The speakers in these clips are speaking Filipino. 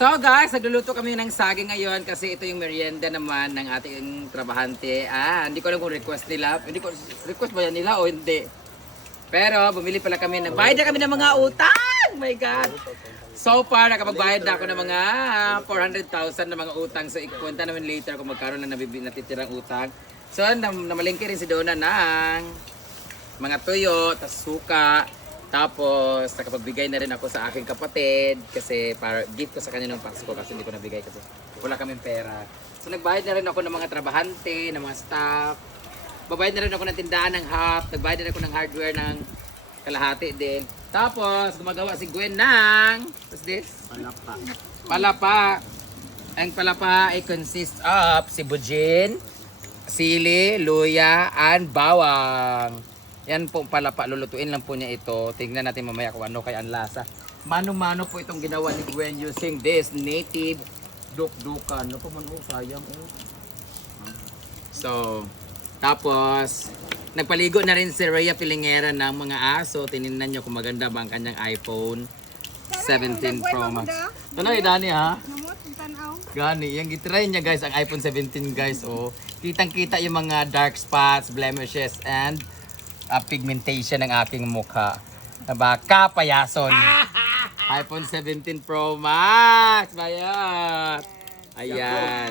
So guys, nagluluto kami ng saging ngayon kasi ito yung merienda naman ng ating trabahante. Hindi ko alam kung request nila. Hindi ko request ba yan nila o hindi. Pero bumili pala kami ng bayad na kami ng mga utang. My God. So far nakapagbayad na ako ng mga 400,000 na mga utang. So ikwenta namin later kung magkaroon na natitirang utang. So namalingki rin si Donna ng mga tuyo, tas suka. Tapos, nakapagbigay na rin ako sa aking kapatid kasi para gift ko sa kanya ng Pasko kasi hindi ko nabigay kasi wala kaming pera. So, nagbayad na rin ako ng mga trabahante, ng mga staff. Babayad na rin ako ng tindahan ng half. Nagbayad na rin ako ng hardware ng kalahati din. Tapos, gumagawa si Gwen ng, what's this? Palapa. Palapa. Ang palapa ay consists of sibujin, sili, luya, and bawang. Yan po palapa, lulutuin lang po niya ito. Tingnan natin mamaya kung ano kaya ang lasa. Mano-mano po itong ginawa ni Gwen using this native dukdukan. Ano pa man, sayang. So, tapos, nagpaligo na rin si Rhea Pilingera ng mga aso. Tinignan nyo kung maganda ba ang kanyang iPhone 17 Pro Max. Ano yung Dani ha? Gani, yung gitry niya guys, ang iPhone 17 guys. Oh. Kitang-kita yung mga dark spots, blemishes, and pigmentation ng aking mukha. Diba? Kapayason. iPhone 17 Pro Max. Bayat. Ayan.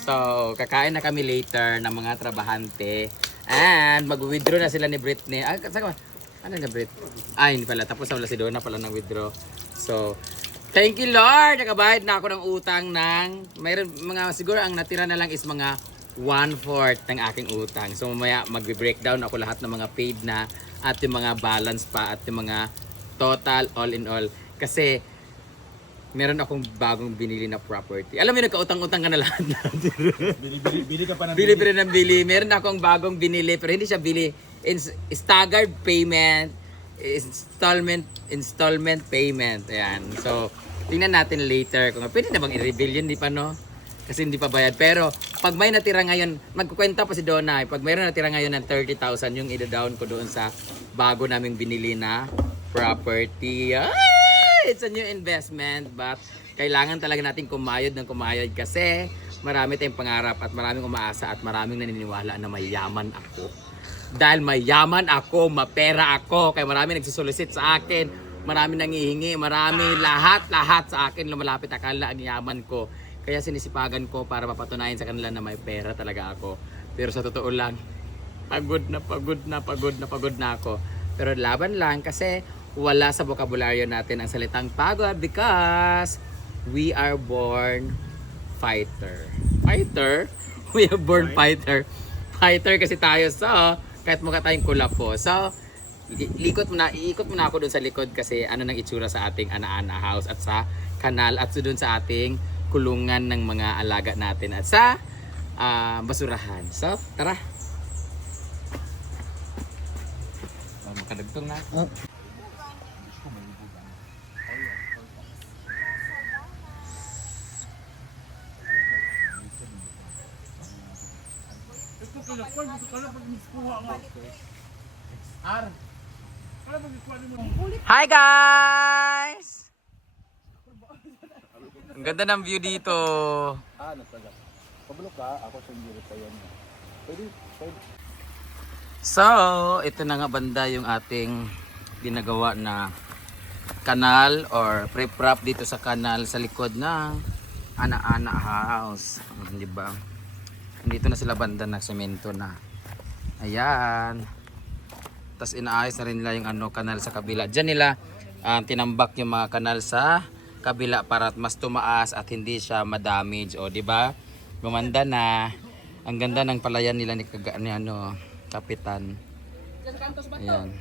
So, kakain na kami later ng mga trabahante. And mag-withdraw na sila ni Britney. Ano nga Brit? Hindi pala. Tapos wala si Donna pala ng withdraw. So, thank you Lord. Nakabayad na ako ng utang ng mayroon mga siguro ang natira na lang is mga 1/4 ng aking utang. So mamaya magbe-breakdown ako lahat ng mga paid na at yung mga balance pa at yung mga total all in all. Kasi meron akong bagong binili na property. Alam mo nagkautang-utang ka na lahat natin. Bili ka pa ng Bili pa rin ng bili. Meron akong bagong binili pero hindi siya bili. Staggered payment, installment payment. Ayan. So tingnan natin later kung pwede na bang i-reveal yun, di pa no? Kasi hindi pa bayad. Pero pag may natira ngayon, magkukwenta pa si Donna. Pag mayroon natira ngayon ng 30,000, yung i-down ko doon sa bago naming binili na property. It's a new investment but kailangan talaga natin kumayod ng kumayod kasi marami tayong pangarap at maraming umaasa at maraming naniniwala na mayaman ako. Dahil mayaman ako, mapera ako, kaya marami nagsusolicit sa akin, marami nangihingi, marami lahat sa akin lumalapit akala ang yaman ko. Kaya sinisipagan ko para mapatunayan sa kanila na may pera talaga ako. Pero sa totoo lang, pagod na ako. Pero laban lang kasi wala sa bokabularyo natin ang salitang pagod because we are born fighter. Fighter? We are born fighter. Fighter kasi tayo so kahit mukha tayong kulapo. So, iikot mo na ako dun sa likod kasi ano nang itsura sa ating ana-ana house at sa kanal at dun sa ating kulungan ng mga alaga natin at sa basurahan. So, tara. Makadagtong na. Hi guys! Ang ganda ng view dito. Nagtaga. Pabulok ka, ako sa hindi pa yan. Pwede. So, ito na nga banda yung ating ginagawa na kanal or pre-prop dito sa kanal sa likod ng ana-ana house. Di ba? Dito na sila banda na semento na. Ayan. Tapos inaayos na rin nila yung kanal sa kabila. Diyan nila tinambak yung mga kanal sa kabila para mas tumaas at hindi siya ma-damage. O di ba? Gumanda na. Ang ganda ng palayan nila ni Kapitan. Ayan.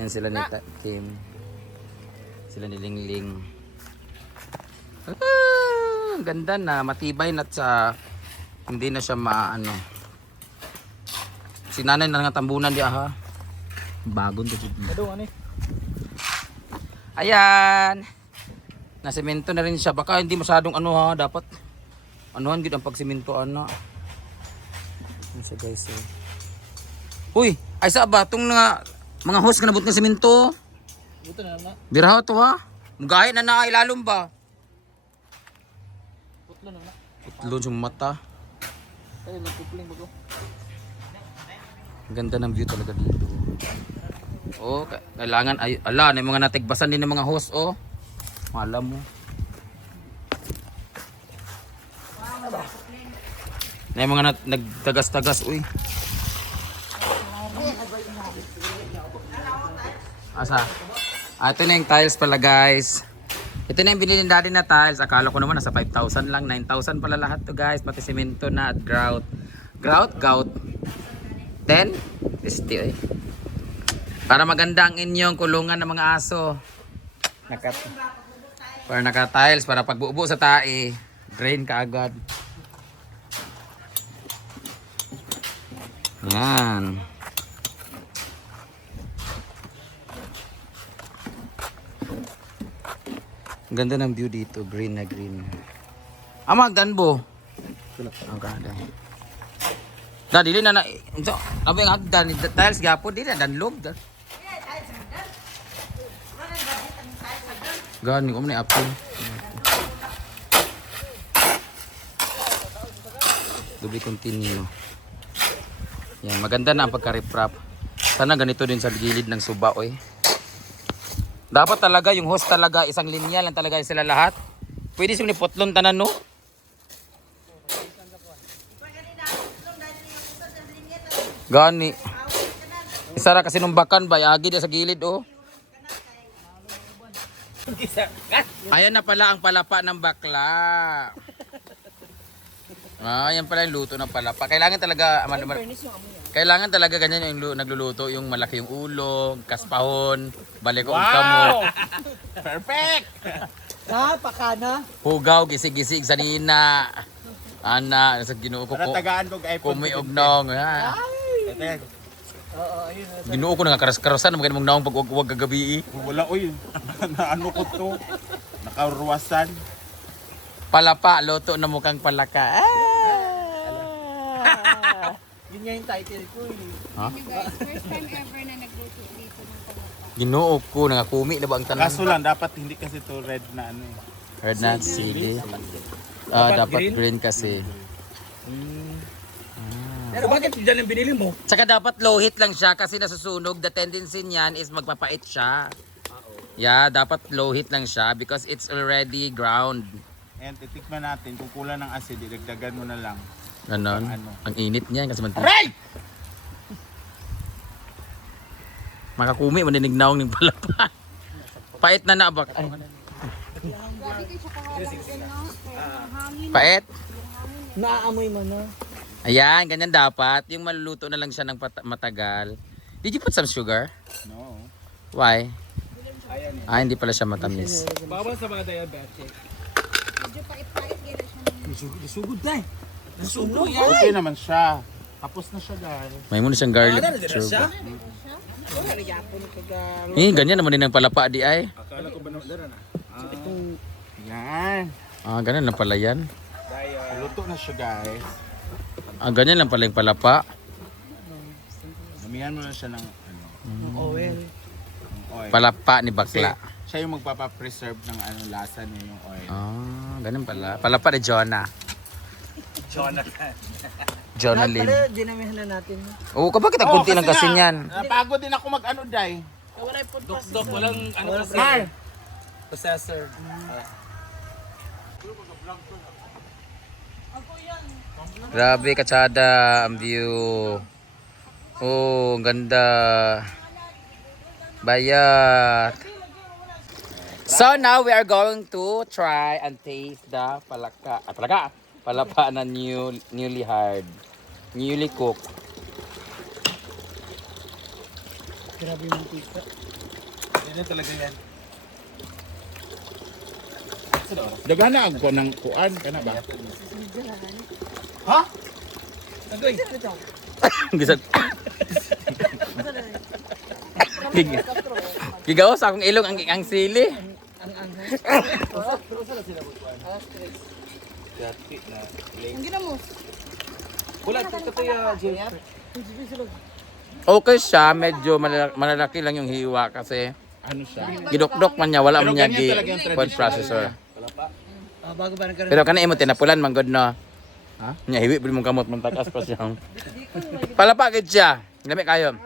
Yan sila ni Kim. Sila ni Lingling. Ang ganda na, matibay na sa hindi na siya si nanay na nga tambunan di ha. Bagong to. Ayan. Nasemento na rin siya. Baka hindi masyadong dapat anuhan gid ang pagsemento ana. Ano siya guys eh. Uy, ay sa ba tong mga hose ka nabot nga semento? Buto na na. Biraho to ha. Mugahe na ilalom ba? putlon yung mata. Ay, nagkupling mo ko. Ang ganda ng view talaga dito. Oh, kailangan ay ala, na mga natigbasan din ng mga host oh. Alam mo. Na yung mga nagtagas-tagas uy. Asa? Ito na yung tiles pala guys. Ito na yung binili natin na tiles. Akala ko naman nasa 5,000 lang. 9,000 pala lahat to guys. Pati semento na at grout. Grout. 10? Isti eh. Para maganda ang inyong kulungan ng mga aso. Para naka-tiles. Para pagbuubo sa tae. Drain ka agad. Yan. Ang ganda ng view dito, green na green. Magdanbo. Ang ganda. Dili na na ito, abay nga dan tiles gapo dili na danlog. Gani ko man apple. Double continue. Yan, maganda na ang pagka-reprap. Sana ganito din sa gilid ng suba oy. Dapat talaga yung host talaga isang linya lang talaga sila lahat. Pwede siyang nipotlon tanan no. Gani. Isara kasi numbakan ba agi dia sa gilid oh. Ayan na pala ang palapa ng bakla. Yan pala yung luto ng palapa. Kailangan talaga kailangan talaga ganyan yung nagluluto, yung malaki yung ulo, kaspahon, balikong kamo. Perfect! Pakana. Hugaw, gisig-gisig sa nina. Ana, sa ginoo ko ko. Tagaan ko kay Kumiog nong. Ginoo ko nga karas-karasan maganda mong naong pag wag gagabi. Wala oy. Naano ko to? Nakaruwasan. Palapa, luto na mukhang palaka. Yun nga yung title ko eh. Ha? Guys, first time ever na nagluto dito ng palapa. Ginoo ko nangakumi na ba ang tanan? Kaso lang, dapat hindi kasi to red na ano eh. Heard na sili. Dapat green kasi. Pero bakit dyan yung binili mo? Tsaka dapat low heat lang siya kasi nasusunog. The tendency niyan is magpapait siya. Yeah, dapat low heat lang siya because it's already ground. Ayan, titikman natin. Kung kulang ng acid, idagdagan mo na lang. Ganon. Ano? Ang init niyan kasi mantika. Right! Makakumi, maninignaw ng palapa. Pait na nabak. Ay, Grabe kayo siya kahalang din, no? Hangin. pait. Naaamoy mo na. Ayan, ganyan dapat. Yung maluluto na lang siya ng matagal. Did you put some sugar? No. Why? Hindi pala siya matamis. Bawal sa mga diabetic. Medyo pait-pait. Gano'n siya. Isugod na eh. Nasunog yan. Okay naman siya. Tapos na siya guys. May muna siyang garlic sugar. Ganyan naman din ang palapa di ay. Akala ko ba na yan. Ganyan lang pala yan. Luto na siya guys. Ganyan lang pala yung palapa. Damihan mo na siya ng ano, Oil. oil. Palapa ni Kasi bakla. siya yung magpapapreserve ng ano, lasa niya yung oil. Ganyan pala. Palapa ni Jonah. Jonah Lin. Pero dinamihan na natin. Oo, bakit ang kunti lang kasi niyan? Napagod din ako mag-ano, Day. Dok, walang ano kasi. Mar! Processor. Grabe katsada ang view. Oh, ang ganda. Bayat. So now we are going to try and taste the palapa na newly hard. Newly cooked. Grabe yung mantika. Yan talaga yan. Dagan na ako ng kuan, kana ba? Ha? Agoy. Gisag. Gigaw sa akong ilong ang sili. Ang anghang. Ang ginamos. Wala, ito yung Jeff. Okay siya, medyo malalaki lang yung hiwa kasi Ano siya? gidokdok man niya, wala Pero man niya ganyan talaga yung food traditional processor. Bago ba nagkaroon? Pero kana imo tinapulan man gud no. Ha? Nya hiwi pud mong kamot man takas pa siya. Palapa gid siya. Lami kayo.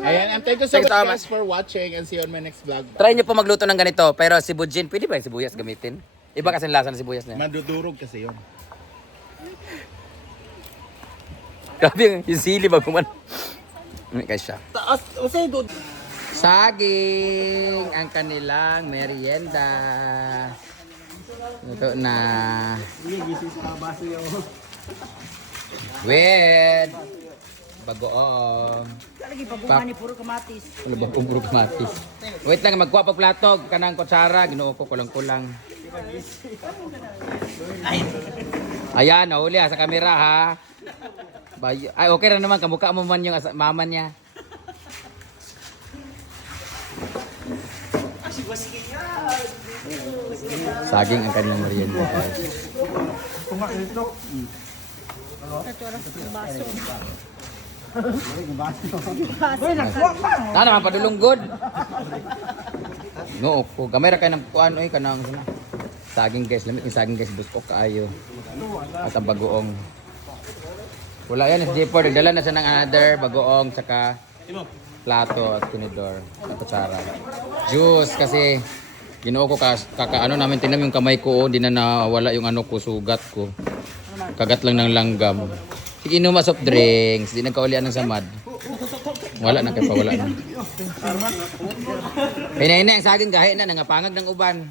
Ayan, and thank you so Thanks, much Tama. guys for watching and see you on my next vlog. Try niyo po magluto ng ganito, pero si Bujin, pwede ba yung sibuyas gamitin? Iba kasi ang lasa ng sibuyas niya. Madudurog kasi yun. Grabe yung sili ba kuman. Guys siya. Taas, usay doon. Saging ang kanilang merienda. Ito na. With bagoong. Lagi pabungan ni puro kamatis. Ano ba puro kamatis? Wait lang, magkuha pag platog. Kanang kutsara, ginuo ko kulang-kulang. Ayan, nahuli sa kamera ha. Ay, okay na naman. Kamukha mo man yung mama niya. Saging ang kanilang merienda. Na naman padulong good. No, ko kamera kay nang kuan oy kanang sana. Saging guys, lamit yung saging guys, busko kaayo. At ang bagoong. Wala yan, SJ4, nagdala na siya ng another bagoong saka plato at kunidor at kutsara. Juice kasi ginoo ko kakaano namin tinam yung kamay ko, hindi na nawala yung ano ko, sugat ko. Kagat lang ng langgam. Sige, inom soft drinks, di nagkaulian ng samad. Wala na kay pa wala na. Pinay ang saging gahi na nangapangag ng uban.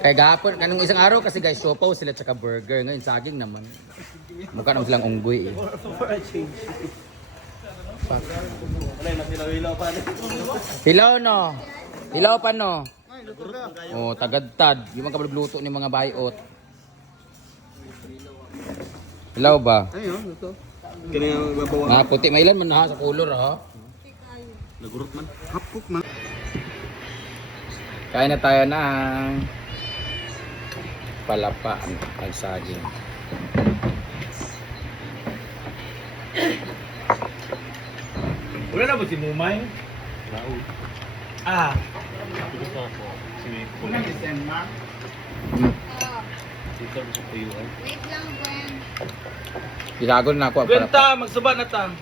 Kaya gahapon, kanong isang araw kasi guys, siopaw sila tsaka burger. Ngayon saging naman. Mukha naman silang unggoy eh. Hilaw no. Hilaw pa no. Oh, tagadtad. Di man ka luto ni mga bayot. Hilaw ba? Ayun, ito. Mga puti, mailan man ha sa color ha. Nagurot man. Hapok man. Kain na tayo ng palapa ng saging. Wala na ba si Mumay? Ah. Una December. Wait lang, Gwen. Ilagon na ako ang palapa. Benta, magsuba na ta.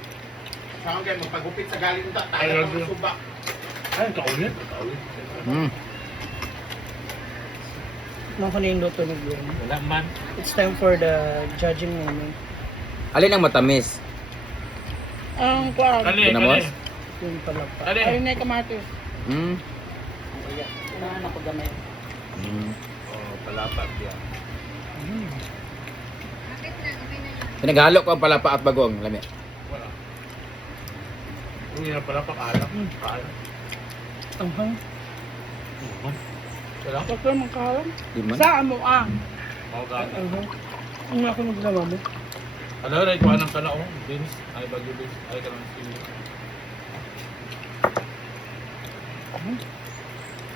Saan kayo magpagupit sa galing ta? Tayo Ay, na magsubak. Ay, kaulit. Mga kanino to ni Gwen. Wala man. It's time for the judging moment. Alin ang matamis? Ang kuwan, Kali, Pinamos? kali. yung palapa. Kali. Ayun na yung kamatis. Hmm. Kailangan ako gamay. Oh, palapat yan. Bakit na? Okay na yan. Pinaghalo ko ang palapa at bagong. Lami. Wala. Hindi na palapak, alak. Alak. Ang hang. Wala. Huwag ka makahawan. Di man. Saan mo ang? Mau gani. Ang hang. Ang ako magagawa mo. Ano rin, kuha ng kana, oh. Beans. Ay, bagyo beans. Ay, ka ng sili.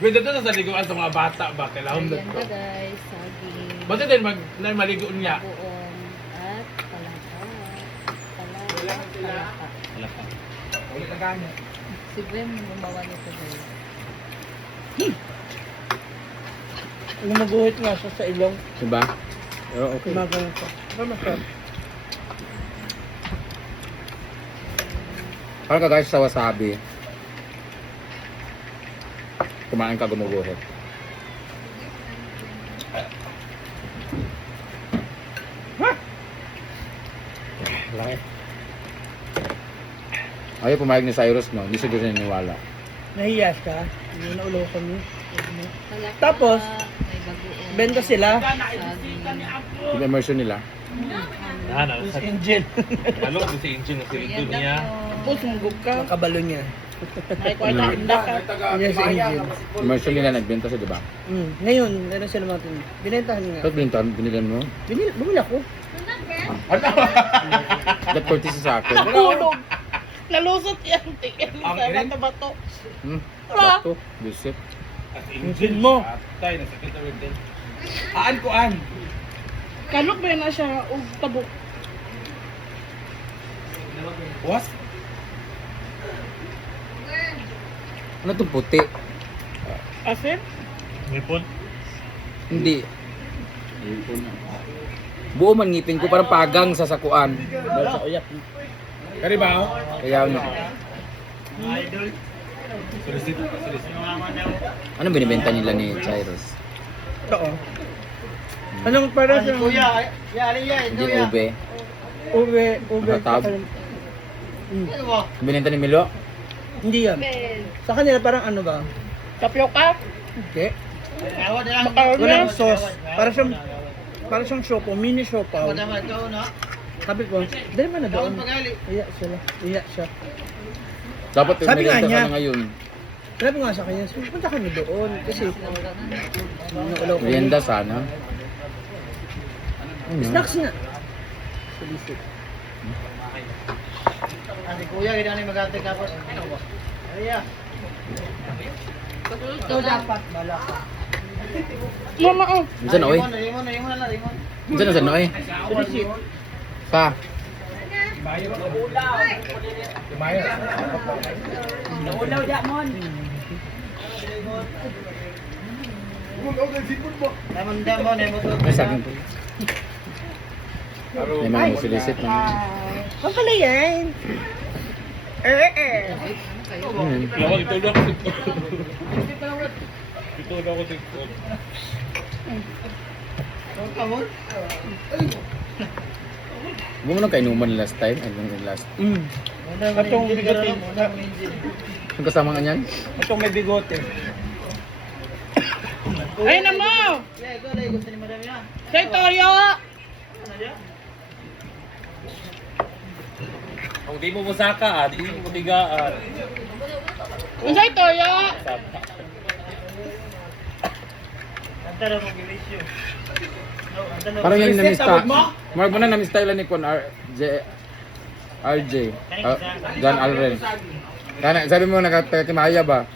Pwede ito sa liguan sa mga bata ba? Kailangan Ayan dito. na guys, saging, Ba't din maligo niya? buong, at palaka. Palaka. Wala pa. Ulit na gani. Si Gwen gumawa nito guys. Gumuguhit nga siya sa ilong. Diba? Pero okay. Gumagano pa. Ano masarap? Parang ka guys sa wasabi. Kumain ka gumuguhit. Laki. Ayaw pumayag ni Cyrus no, hindi siguro niniwala. Nahiyas ka. Hindi na ulokan mo. Palaka, Tapos, may bagoong. benta sila. Saging. Yung immersion nila. Ah, na. Sa engine. Lalo ko si Injin na Ayan silito na niya. po. Tapos sumugod ka. Makabalo niya. Ay, kwarta, inda ka. Yes, sa engine. Immersion nila nagbenta siya, di ba? Ngayon, meron sila mga tin. Binentahan nga. Tapos bintan, binilan mo. Bumili ako. That 40 sa akin. Hulog. Nalusot yan. Tingin Ang sa irin? bato-bato. Bato, visit. As Engine mo. Atay, nasakit na rin din. Aan ko an. Kalok ba na siya o tabok? Was? Ano itong puti? Asin? Ngipon? Hindi. Buo man ngipin ko parang pagang sa sakuan. Wala sa uyap. Kari ba? Kaya nga. Anong binibenta nila ni Chairos? Ito oh. Anong para sa... Hindi ube. Ube. Matab. Binenta ni Milo? Hindi yan. Sa kanila parang ano ba? Tapioca? Hindi. Walang sauce. Para siyang siopaw, mini siopaw. Sabi ko, dali mo na doon. Iya sila. Iya siya. Dapat Sabi nga binibenta niya. ka na ngayon. Sabi nga sa kanya, punta kami doon. Kasi, wala ko. Merienda sana. Ano? Snacks nga. Solicit. Kuya, ganyan na mag-ate kapos. Ariya. Ito dapat, bala ka. Mama, oh. Minsan na, oy. Limon. Minsan na, oy. Solicit. Pa. Naulaw dyan, mon. Damon, Ay, sa akin po. May mga musilisip na. Ang pala yan. Ako, ito lang. Ito lang ako tikot. Huwag mo nang kainuman last time. Ay, yung last. Atong bigote. Ang kasama nga niyan? Atong may bigote. Ay na mo! Say Toyo! Kung di mo musaka, di mo tigaan. Say Toyo! Parang yung namista. Mark mo na namista ilan ni Kon RJ. John Alren. Kana sabi mo nagkakimaya ba?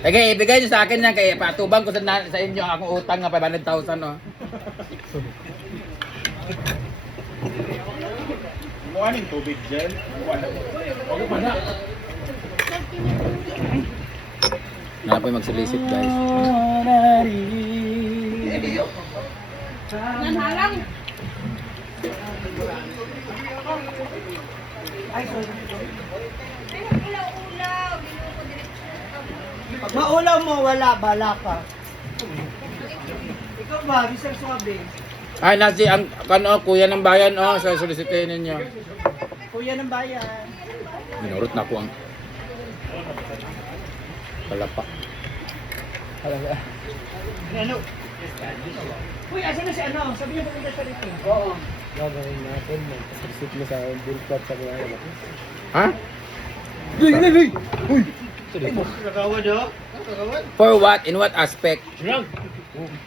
Okay, ibigay niyo sa akin yan kaya patubang ko sa inyo akong utang nga 500,000 no. Mukha ng tubig dyan. Huwag pa na. Na po magsolicit guys. Nanhalang. Pag maulaw mo, wala, bala ka. Ikaw ba, Mr. Suabe? Ay nasi ang kano kuya ng bayan oh sa solicitin ninyo. Kuya ng bayan. Minurot na ko ang palapak. Talaga. Ano? Uy, asan na si ano? Sabi niyo pupunta siya rito. Oo. Gagawin natin. Mag-receipt mo sa bill card sa mga ano. Ha? Uy! Nagawad oh? Nagawad? For what? In what aspect? Drug!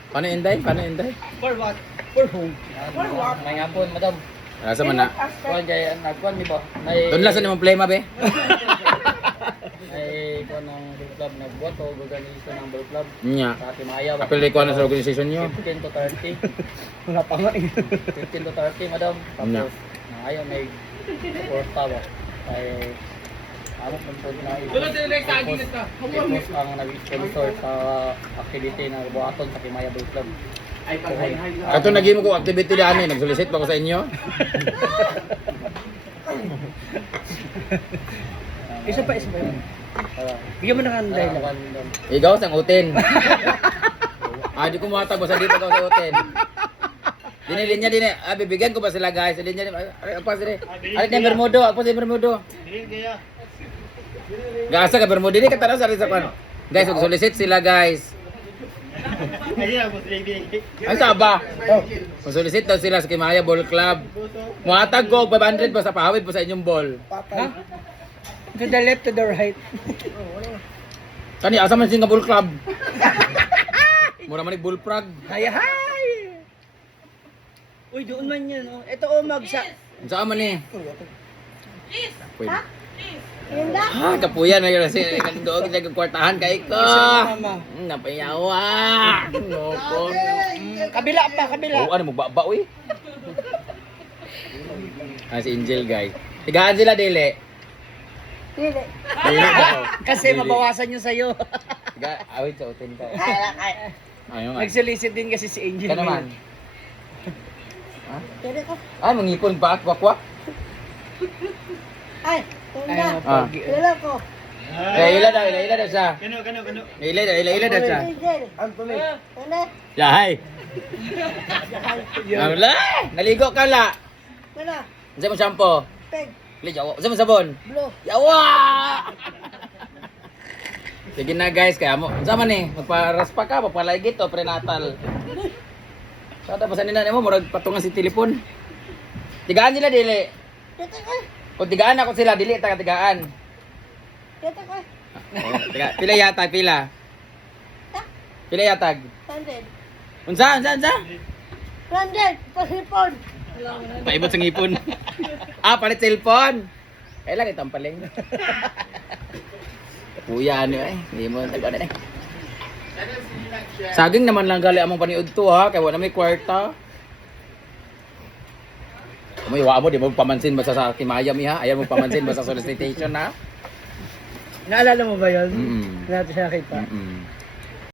Paano inday? Paano inday? For what? For whom? For what? May hapon, madam. Asa man na? Kuan kay nagkuan di ba? May Doon lang sa nimong plema be. may kuan ng book club nagbuhat o organization ng book club Nya. sa Timaya ba? Apil ko na sa organization niyo. 15 to 30. Wala pa nga eh. 15 to 30, madam. Yeah. Tapos ayaw may suporta ba? Kay amo man po na i-post ang nag-sponsor sa activity na buhaton sa Timaya Boys Club. Kato nagimo ko activity daan nagsolicit pa ko sa inyo. Isa pa yun. Bigyan mo na kanday lang. Ikaw sang uten. Di ko matag sa dito ka sa uten. Linya din bibigyan ko pa sila guys. Linya apa sila? Alit na Bermudo, apa si Bermudo? Gasa ka Bermudo ni katara sa kan. Guys, solicit sila guys. Ay saba. Solicit daw sila sa Kimaya Ball Club. Muhatag ko 500 pa sa pahawid pa sa inyong ball. Ha? To the left, to the right. Kani asa man Singapore Club. Mura man bullfrog. Hi, hi! Uy, doon man yan. Oh. Ito oh, magsa... Saan man ni? Pwede. Linda. Kapuyan na yun kasi doon sa kwartahan kay ko. Mama. Napayawa. Noko. Kabila pa, kabila. Oh, ano mo ba uy? Si Angel guys. Tigaan sila dili. Dili. Dili daw. Kasi mabawasan yung sayo. Ga, awit sa utin ka. Ayun nga. Nagsolicit din kasi si Angel. Ka naman. Dili ko. Ay, mangipon ba? Kwak-kwak? Ay, tunda. Ah. Dili ko. Ila daw siya. Kano. Ila daw siya. Angel. Anthony. Dili. Yahay. Wala. Naligo ka la. Mana? Unsa mo shampoo? Peg. Lijaw. Unsa mo sabon? Blue. Yawa! Sige na guys, kaya mo. Unsa man ni? Magparaspa ka, magpalaigit o prenatal. Sada pa sa nina mo murag patungan si telepon. Tigaan nila dili. Dito ko. Kung tigaan ako sila dili taga-tigaan. Dito ko. Pila yatag pila. Pila yatag. 100. Unsa? 100. Pasipon. Paibot sa ngipon. Palit cellphone. Kailan itong paling. Kuya ano eh. Hindi mo tagaan eh. Saging naman lang gali among paniud to ha. Kaya wala may kwarta. Umuyawa mo, di mo pamansin ba sa Timaya mi ha? Ayaw mo pamansin ba sa solicitation ha? Naalala mo ba yun? Mm. Natin siya nakita. Mm.